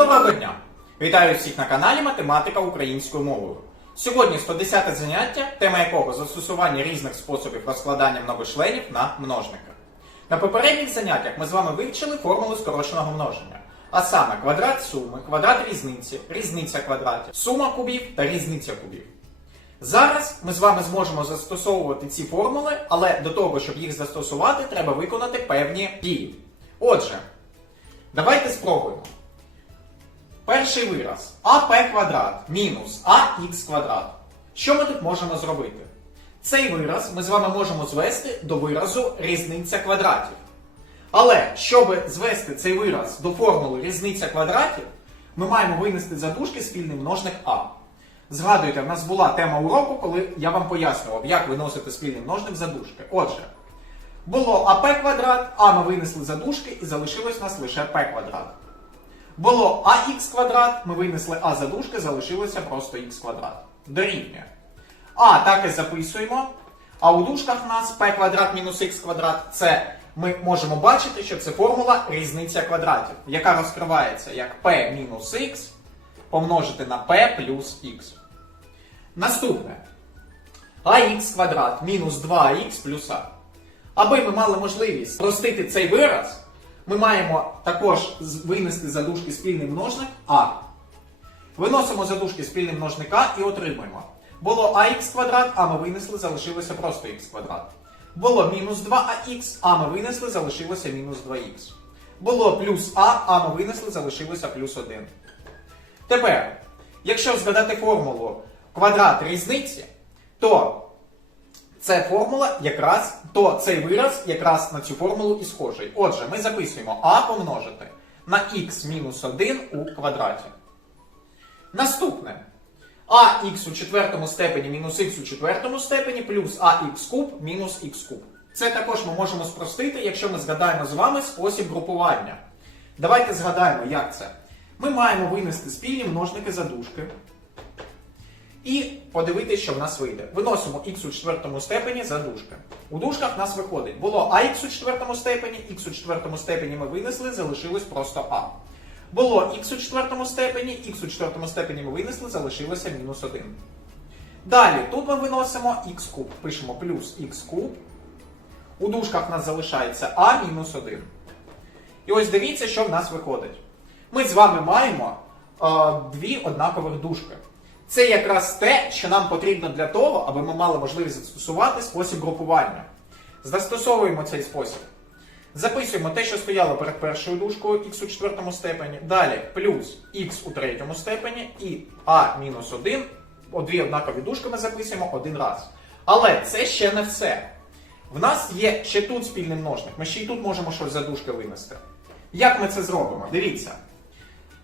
Доброго дня! Вітаю всіх на каналі Математика українською мовою. Сьогодні 110 заняття, тема якого застосування різних способів розкладання многочленів на множники. На попередніх заняттях ми з вами вивчили формулу скороченого множення, а саме квадрат суми, квадрат різниці, різниця квадратів, сума кубів та різниця кубів. Зараз ми з вами зможемо застосовувати ці формули, але до того, щоб їх застосувати, треба виконати певні дії. Отже, давайте спробуємо. Перший вираз АП квадрат мінус АХ квадрат. Що ми тут можемо зробити? Цей вираз ми з вами можемо звести до виразу різниця квадратів. Але щоб звести цей вираз до формули різниця квадратів, ми маємо винести за дужки спільний множник А. Згадуйте, в нас була тема уроку, коли я вам пояснював, як виносити спільний множник за дужки. Отже, було АП квадрат, А ми винесли за дужки і залишилось у нас лише П квадрат. Було АХ квадрат, ми винесли А за дужки, залишилося просто х квадрат. Дорівнює. А так і записуємо. А у дужках у нас P квадрат мінус х квадрат це ми можемо бачити, що це формула різниця квадратів, яка розкривається як P мінус х помножити на P плюс х. Наступне. АХ квадрат мінус 2х плюс А. Аби ми мали можливість спростити цей вираз, ми маємо також винести за дужки спільний множник А. Виносимо за дужки спільний множник А і отримуємо. Було АХ квадрат, а ми винесли, залишилося просто х квадрат. Було мінус 2ах, а ми винесли, залишилося мінус 2х. Було плюс А, а ми винесли, залишилося плюс 1. Тепер, якщо згадати формулу квадрат різниці, то це формула якраз, то цей вираз якраз на цю формулу і схожий. Отже, ми записуємо а помножити на х мінус 1 у квадраті. Наступне. ах у четвертому степені мінус х у четвертому степені плюс ах куб мінус х куб. Це також ми можемо спростити, якщо ми згадаємо з вами спосіб групування. Давайте згадаємо, як це. Ми маємо винести спільні множники за дужки. І подивитися, що в нас вийде. Виносимо х у четвертому степені за дужки. У дужках в нас виходить. Було ах у четвертому степені, х у четвертому степені ми винесли, залишилось просто а. Було х у четвертому степені, х у четвертому степені ми винесли, залишилося мінус 1. Далі, тут ми виносимо х куб. Пишемо плюс х куб. У дужках в нас залишається а мінус 1. І ось дивіться, що в нас виходить. Ми з вами маємо е, дві однакових дужки. Це якраз те, що нам потрібно для того, аби ми мали можливість застосувати спосіб групування. Застосовуємо цей спосіб. Записуємо те, що стояло перед першою дужкою х у четвертому степені. Далі плюс х у третьому степені і а мінус 1. О, Дві однакові дужки ми записуємо один раз. Але це ще не все. В нас є ще тут спільний множник. Ми ще й тут можемо щось за дужки винести. Як ми це зробимо? Дивіться.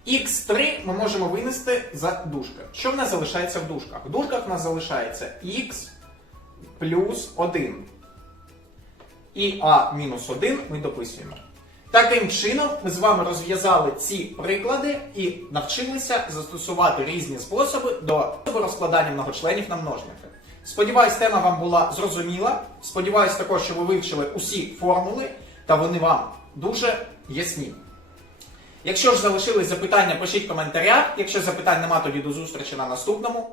Х3 ми можемо винести за дужки. Що в нас залишається в дужках? В дужках в нас залишається х плюс 1. І а мінус 1 ми дописуємо. Таким чином, ми з вами розв'язали ці приклади і навчилися застосувати різні способи до розкладання многочленів на множники. Сподіваюсь, тема вам була зрозуміла. Сподіваюсь також, що ви вивчили усі формули, та вони вам дуже ясні. Якщо ж залишились запитання, пишіть в коментарях. Якщо запитань нема, тоді до зустрічі на наступному.